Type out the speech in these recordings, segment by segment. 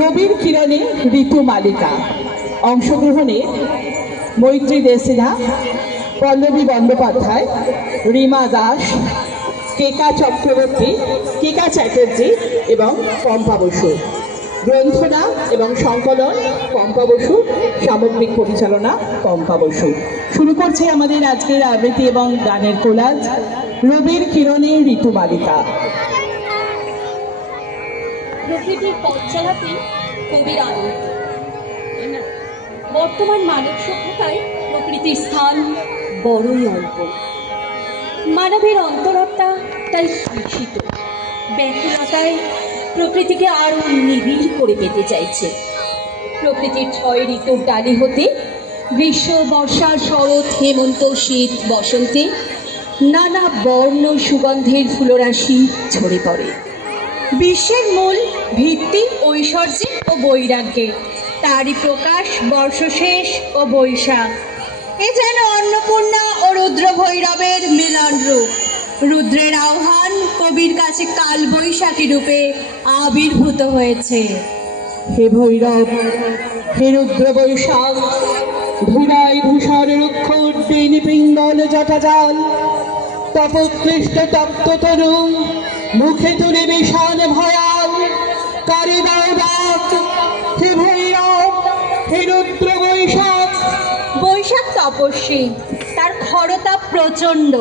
রবির কিরণে ঋতু মালিকা। অংশগ্রহণে মৈত্রী দেসিনা, পল্লবী বন্দ্যোপাধ্যায়, রিমা দাস, কেকা চক্রবর্তী, কেকা চ্যাটার্জি এবং পম্পা বসু। গ্রন্থনা এবং সংকলন পম্পা বসু, সামগ্রিক পরিচালনা পম্পা বসু। শুরু করছে আমাদের আজকের আবৃত্তি এবং গানের কোলাজ, রবির কিরণে ঋতু মালিকা। প্রকৃতির পথ চলাতে কবির আনন্দ। বর্তমান মানব সভ্যতায় প্রকৃতির স্থান বড়ই অল্প। মানবের অন্তরাত্মা তাই শিক্ষিত, ব্যাকুলতায় প্রকৃতিকে আরো নিবিড় করে পেতে চাইছে। প্রকৃতির 6 ঋতুর ডালি হতে গ্রীষ্ম, বর্ষা, শরৎ, হেমন্ত, শীত, বসন্তে নানা বর্ণ সুগন্ধের ফুলরাশি ঝরে পড়ে। বিশ্বের মূল ভিত্তি ঐশ্বর্যে ও বৈরাগ্যে, তারই প্রকাশ বর্ষশেষ ও বৈশাখ। এ যেন অন্নপূর্ণা ও রুদ্র ভৈরবের মিলন রূপ। রুদ্রের আহ্বান কবির কাছে কাল বৈশাখী রূপে আবির্ভূত হয়েছে। হে ভৈরব, হে রুদ্র বৈশাখ, ধুলায় ধূসর রুক্ষ উড্ডীন পিঙ্গল জটাজাল, তপোৎকৃষ্ট তপ্ত তরু মুখে তুলে বিষাণ ভয়াল, কারে দাও ডাক, হে ভৈরব, হে রুদ্র বৈশাখ। বৈশাখ তপস্বী, তার খরতা প্রচণ্ড।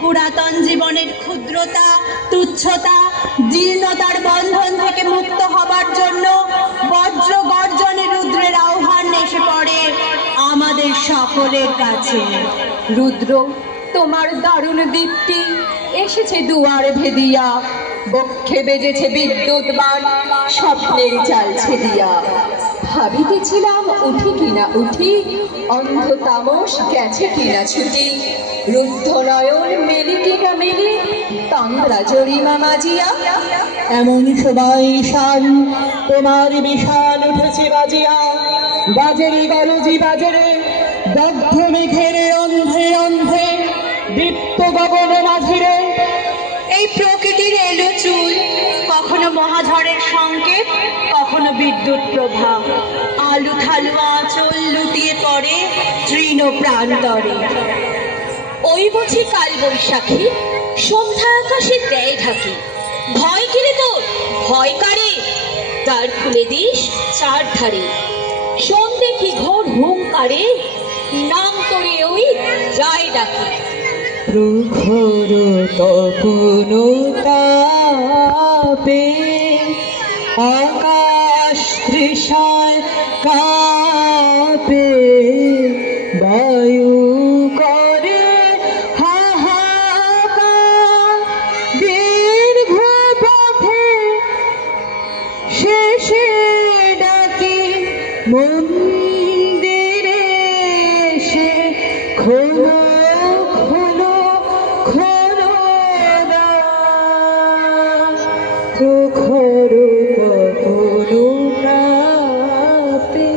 পুরাতন জীবনের ক্ষুদ্রতা, তুচ্ছতা, জীর্ণতার বন্ধন থেকে মুক্ত হবার জন্য বজ্র গর্জনে রুদ্রের আহ্বান এসে পড়ে আমাদের সকলের কাছে। রুদ্র, তোমার দারুণ দীপ্তি এসেছে দুয়ার ভেদিয়া, বক্ষে বেজেছে বিদ্যুৎ বাণ, স্বপ্নের জাল ছেদিয়া। ভাবিতেছিলাম উঠি কিনা উঠি, অন্ধ তামস গেছে কিনা ছুটি। রুদ্ধ নয়ন মেলি কিনা মেলি, তন্দ্রা জরিমা মাজিয়া। এমন সবাই শান তোমার বিশাল উঠেছে বাজিয়া, বাজেরি গরজি বাজেরে, দগ্ধ মেঘের অন্ধে অন্ধে, দীপ্ত গগন মাঝিরে। এই প্রকৃতির এলো চুল, কখনো মহাঝড়ের সংকেত, কখনো বিদ্যুৎ প্রভা। আলু থালু আঁচল লুটিয়ে পড়ে তৃণ প্রান্তরে। ওই বুঝি কাল বৈশাখী, সন্ধ্যা আকাশে দেয় ঢাকি। ভয় কিরে তোর, ভয় কারে, দ্বার খুলে দিস চার ধারে। সন্ধে কি ঘোর হুঙ্কারে, নাম করে ওই যায় ডাকি। প্রখর তপন তাপে আকাশ তৃষায় কাঁপে, বায়ু করে হাহাকার, দীর্ঘ পথে শেষে ডাকি মন্দিরে সে খোলো খোলো খোলো দ্বার, প্রখর তপন তাপে।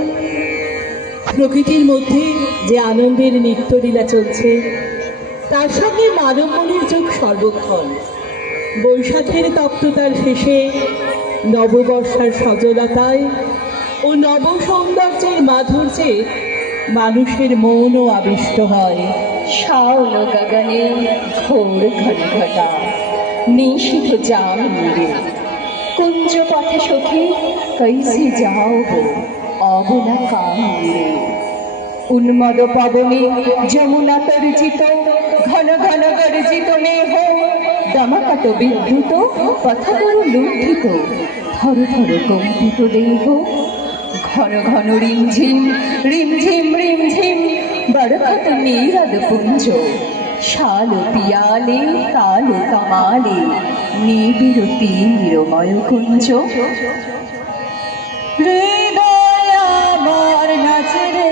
প্রকৃতির মধ্যে যে আনন্দের নিত্যলীলা চলছে, তার সঙ্গে মানব মনের যোগ সর্বক্ষণ। বৈশাখের তপ্ততার শেষে নববর্ষার সজলতায় ও নব সৌন্দর্যের মাধুর্যে মানুষের মনও আবিষ্ট হয়। শাওন গগনে ঘোর ঘনঘটা, নিশীথ জাম নীরে। কুঞ্জ পথে সখী কৈসে যাও গো, অবলা কাম নীরে। উন্মদ পবনে যমুনা তর্জিত, ঘন ঘন গর্জিত মেঘ। দমকত বিদ্যুৎ পথতর লুণ্ঠিত, থর থর কম্পিত দেহ। ঘন ঘন রিমঝিম রিমঝিম রিমঝিম, বরখত নীরদ পুঞ্জ। শাল পিয়ালে কাল কামালে, নিবিড়তি নিরময় কুঞ্জ। হৃদয় আমার নাচে রে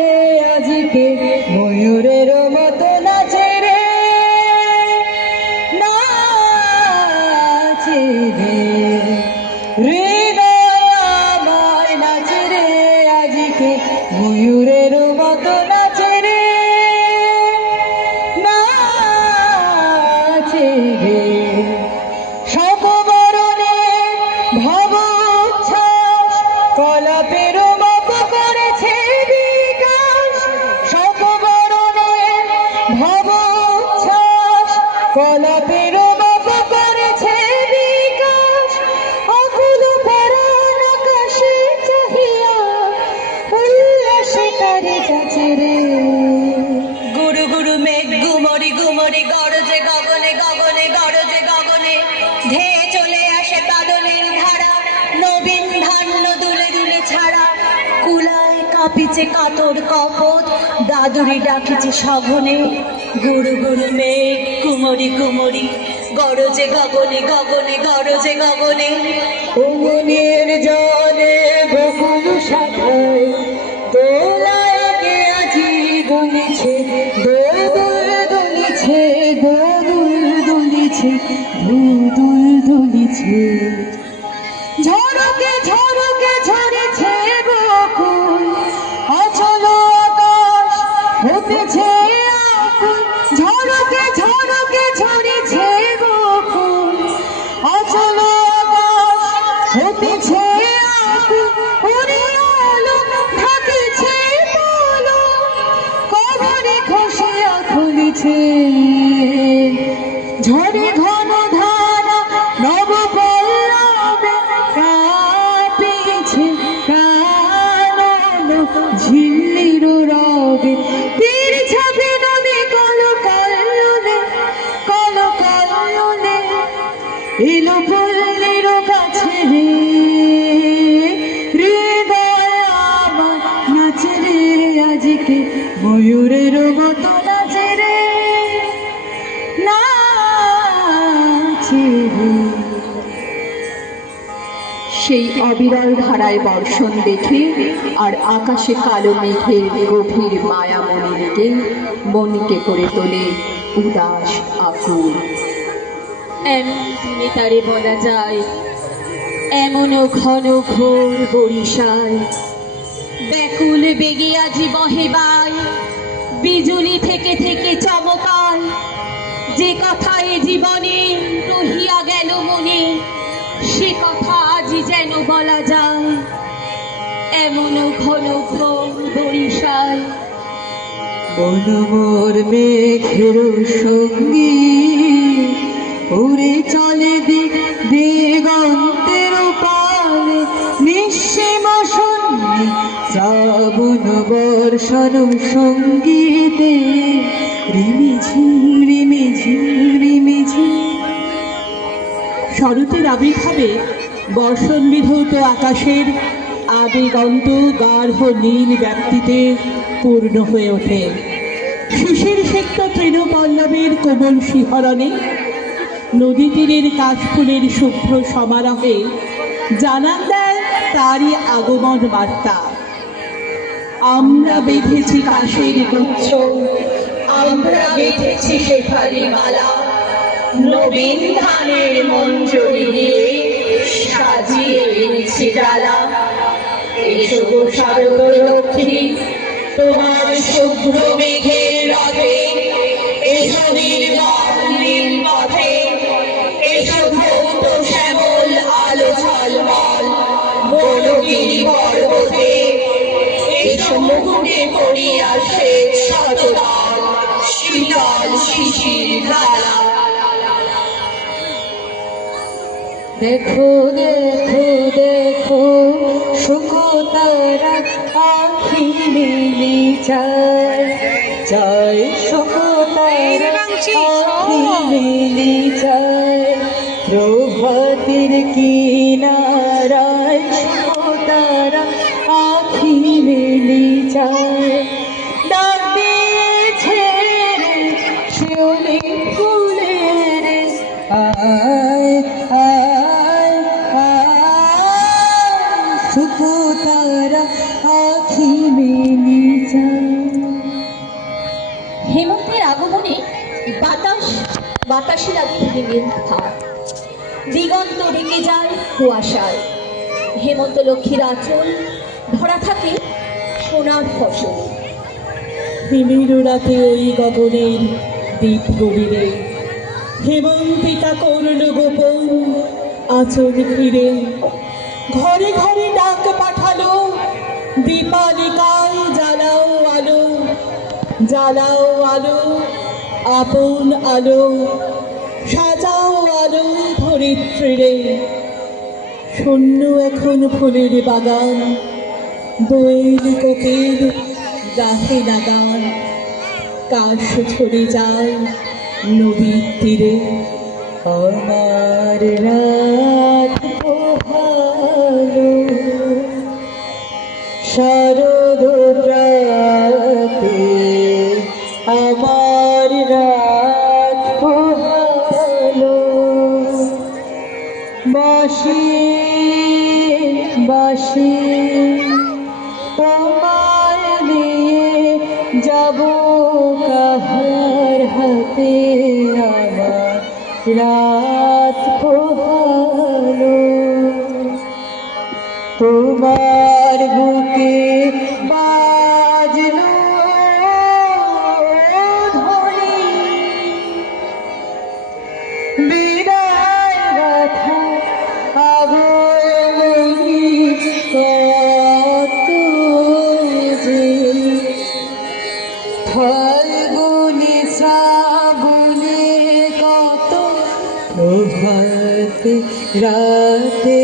আজকে, ময়ূরের মতো নাচে রে, নাচে রে। হৃদয় আমার নাচে রে আজকে, ময়ূরের মতো নাচে রে, নাচে রে। সব বরণে ভব উচ্ছ্বাস কলাপের মতো করেছে বিকাশ শতবরণের ভব উচ্ছ্বাস, কলাপের মতো করেছে বিকাশ অকুল পরাণ আকাশে চাহিয়া উল্লাসে তারে যাচ্ছে রে। গুরু গুরু মেঘ গুমরি গুমরি গরজে গগনে গগনে গরজে গগনে ধেয়ে চলে আসে বাদলের ধারা, নবীন ধান্য দুলে দুলে ছাড়া, কুলায় কাঁপিছে কাতর কপট, দাদুরি ডাকিছে সঘনে। গুরু গুরু মেঘ কুমরি কুমরি গরজে গগনে গগনে গরজে গগনে। উমনের জলে বকুল শাখায় দোলায় কে আজি দুলিছে, দোদুল দুলিছে, দোদুল দুলিছে, দোদুল দুলিছে। ঝড়কে ঝড়কে ঝরেছে বকুল, অচল আকাশ হতেছে আকুল। ঝড়কে ঝড়কে ঝরেছে বকুল, অচল আকাশ হতেছে আকুল। উড়িয়ালো থাকিছে পলো, কবরে খসিয়া খুলিছে। ঝড়ে ঘন ধারা নব পল্লবে কাঁপিছে কানন ঝিল্লির রবে। তীর ছাপে নদী কল কল্লোলে, কল কল্লোলে এলো পল্লীর কাছে রে। হৃদয় আমার নাচে রে আজকে ময়ূরের মতো নাচে রে, নাচে রে। সেই অবিরল ধারায় বর্ষণ দেখে আর আকাশে কালো মেঘের গভীর মায়ামণি লেগে মনকে করে তোলে উদাস আকুল। এমন দিনে তারে বলা যায়, এমনও ঘন ঘোর বরিশায়, ব্যাকুল বেগে আজি বহে বাই, বিজুলি থেকে থেকে চমকায়। যে কথা এ জীবনে রহিয়া গেল মনে, সে কথা আজি যেন বলা যায়, এমনও ঘন ঘোর বরিশায়। বনমোর মেঘের সঙ্গী উড়ে চলে দিগন্তের পালে, নিঃসীম শূন্যে শ্রাবণ বর্ষণ সঙ্গীতে রিমিঝিম রিমিঝিম রিমিঝিম। শরতের আবির্ভাবে বর্ষণ বিধৌত আকাশের আদিগন্ত গাঢ় নীল ব্যাপ্তিতে পূর্ণ হয়ে ওঠে। শিশির সিক্ত তৃণপল্লবের কোমল শিহরণে, নদী তীরের কাশফুলের শুভ্র সমারোহে জানান দেয় তারই আগমন বার্তা। আমরা বেঁধেছি কাশের গুচ্ছ, আমরা বেঁধেছি শেফালি মালা, নবীন ধানের মঞ্জরি দিয়ে সাজিয়ে এনেছি ডালা। এসো গো শারদ লক্ষ্মী তোমার শুভ্র মেঘের রথে, এসো নির্মল নীল পথে, এসো ধৌত শ্যামল আলো ঝলমল বনগিরি পর্বতে, এসো মুকুটে পড়িয়া শ্বেত শতদল শীতল শিশির ধারা। দেখো দেখো দেখো শুকতারা আখি মিলি চায়, চায় শুকতারা আখি মিলি চায়। প্রভাতের কিনারায় শুকতারা আখি মিলি চায়। ডাক দিয়েছে রে শিউলি ফুলের আয় আয় আয়, শুকতারা আখি মিলি চায়। হেমন্তের আগমনে বাতাসে লাগে হিমের ভার, দিগন্ত ঢেকে যায় কুয়াশায়। হেমন্ত লক্ষ্মীর আঁচল ভরা থাকে সোনার ফসল। হিমের রাতে ওই গগনের দ্বীপ গভীরে, হেমন্তিকা করল গোপন আচল ঘিরে। ঘরে ঘরে ডাক পাঠাল মালিকায় জ্বালাও আলো, জ্বালাও আলো, আপন আলো, সাজাও আলো ধরিত্রীরে। শূন্য এখন ফুলের বাগান, দোয়েল কোকিল গাহে না গান। কাশ ঝরে যায় নদীর তীরে। আমার রাত পোহালো শারদ প্রাতে, আমার রাত পোহালো। বাঁশি বাঁশি তোমায় নিয়ে যাব কাহার হাতে, আমার রাত পোহালো। তোমার বুকে বাজলো ধ্বনি, বিদায় ব্যথা আবলি কত যে। ফাল্গুনি শ্রাবণে কত প্রভাতে রাতে,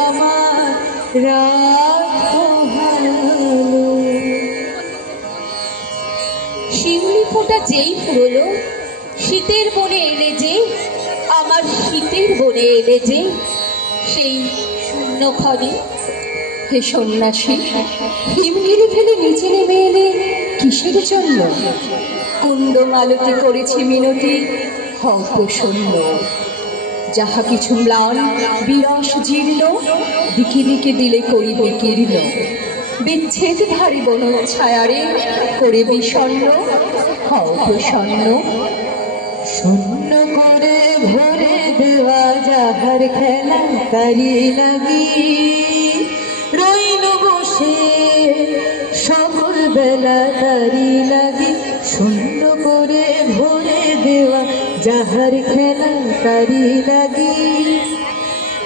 আমার রাত পোহালো। শিউলি ফোঁটা যেই ফুরলো, শীতের বনে এলে যে, আমার শীতের বনে এলে যে, সেই শূন্য ক্ষণে হে সন্ন্যাসী, হিমগিরি ফেলে নিচে নেমে এলে কিসের জন্য? কুন্দ মালতি করেছে মিনতি, হও প্রসন্ন। যাহা কিছু ম্লান বিরস জীর্ণ, দিকে দিকে দিলে করিবে কীর্ণ। বিচ্ছেদ ধারী বন ছায়ারে করে বিষণ্ণ, হও প্রসন্ন। শূন্য করে ভরে দেওয়া যাহার খেলা তারি লাগি, রইল বসে সকল বেলা তারি লাগি। শূন্য করে ভরে দেওয়া যাহার খেলা তারি লাগি,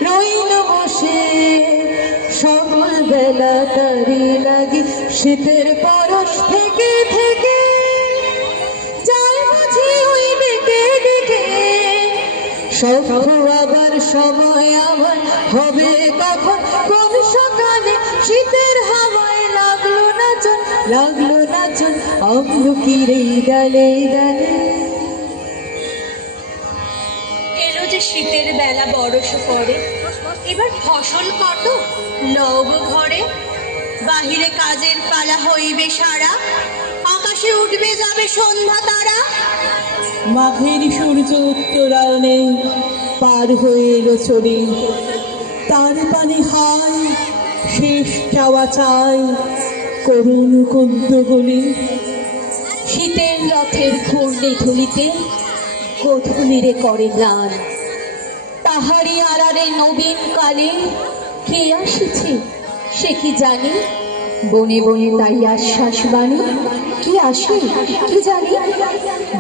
রইল বসে সকল বেলা তারি লাগি। শীতের পরশ থেকে থেকে যায় বুঝি ওই ডেকে ডেকে, সভ্য আবার সময় আবার হবে কখন, কোন সকালে শীতের হাওয়ায় লাগলো নাচন, লাগলো নাচন আমলকির এই ডালে ডালে। এলো যে শীতের বেলা বরস পড়ে, এবার ফসল কত লব ঘরে। বাহিরে কাজের পালা হইবে সারা, আকাশে উঠবে যাবে সন্ধ্যা তারা। মাঘের সূর্য উত্তরায়ণে পার হয়ে এলো চলে, তার পানে হায় শেষ চাওয়া চাই করুণ কুন্দ বলে। শীতের রথের ঘূর্ণি ধুলিতে গোধূলিরে করে ম্লান, তাহারি আড়ারে নবীন কালে কে আসিছে সে কি জানি। বনে বনে তাই আশ্বাস বাণী, কি আসে কি জানি।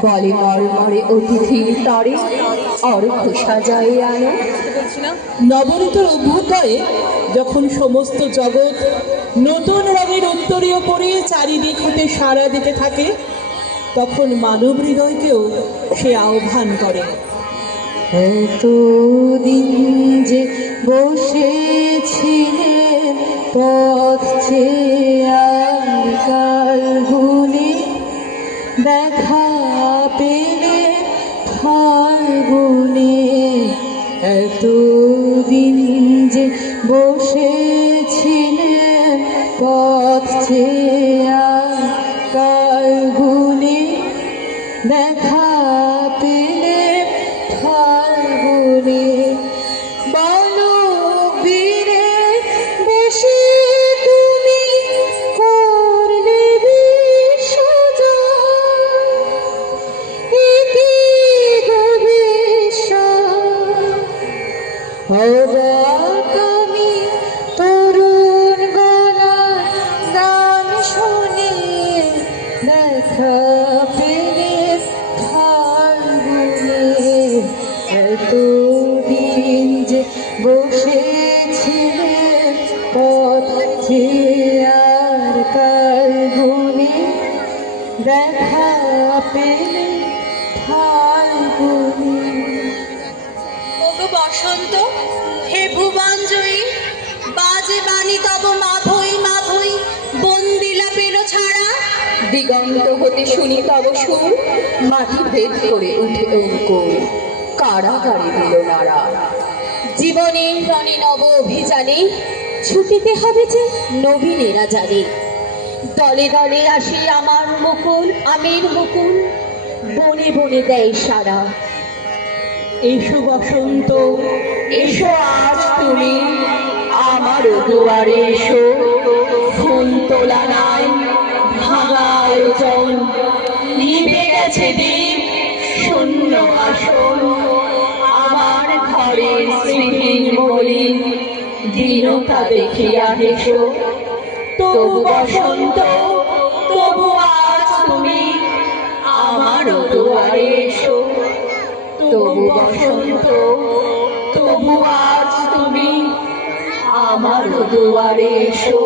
বলে মর্মরে অতিথির তরে, অর্ঘ সাজায়ে আনো। নবনীতর অভ্যুদয়ে যখন সমস্ত জগৎ নতুন রঙের উত্তরীয় পরে চারিদিক হতে সাড়া দিতে থাকে, তখন মানব হৃদয়কেও সে আহ্বান করে। এতদিন যে বসেছিলেন পথ চেয়ে কাল ভুলে, দেখা পেলে ফাল্গুনে। এতদিন যে বসেছিলেন পথ চেয়ে কাল ভুলে, দেখা পেলে ফাল্গুনে। বলো বীরে বেশি তুমি করলে বিসর্জন, একি গবেষণ। অবাক আমি তরুণ গলা গান শুনে, দেখা পেলে ফাল্গুনে। এতদিন যে বসেছিলেন পথ চেয়ে পেলে ফাল্গুনি। ওগো বসন্ত, হে ভুবন জয়ী, বাজে বাণী তব মাধই মাধই, বন্দিলা পেল ছাড়া। দিগন্ত হতে শুনি তব সুর, মাটি ভেদ করে উঠে অঙ্কুর, কারাগারে দিল নাড়া। জীবনের রণে নব অভিযানে ছুটিতে হবে যে নবীনেরা জানে। দলে দলে আসি আমার মুকুল, আমের মুকুল, বনে বনে দেয় সারা। এসো বসন্ত, এসো আজ তুমি আমার দুয়ারে এসো। ফুল তোলা নাই, ভাঙা আয়োজন, নিভে গেছে দ্বীপ, শূন্য আসন। আমার ঘরের স্মৃতির মলিন দীনতা দেখিয়া হেসো। তবু বসন্ত, তবু আজ তুমি আমার দুয়ারে এসো। তবু বসন্ত, তবু আজ তুমি আমার দুয়ারে এসো।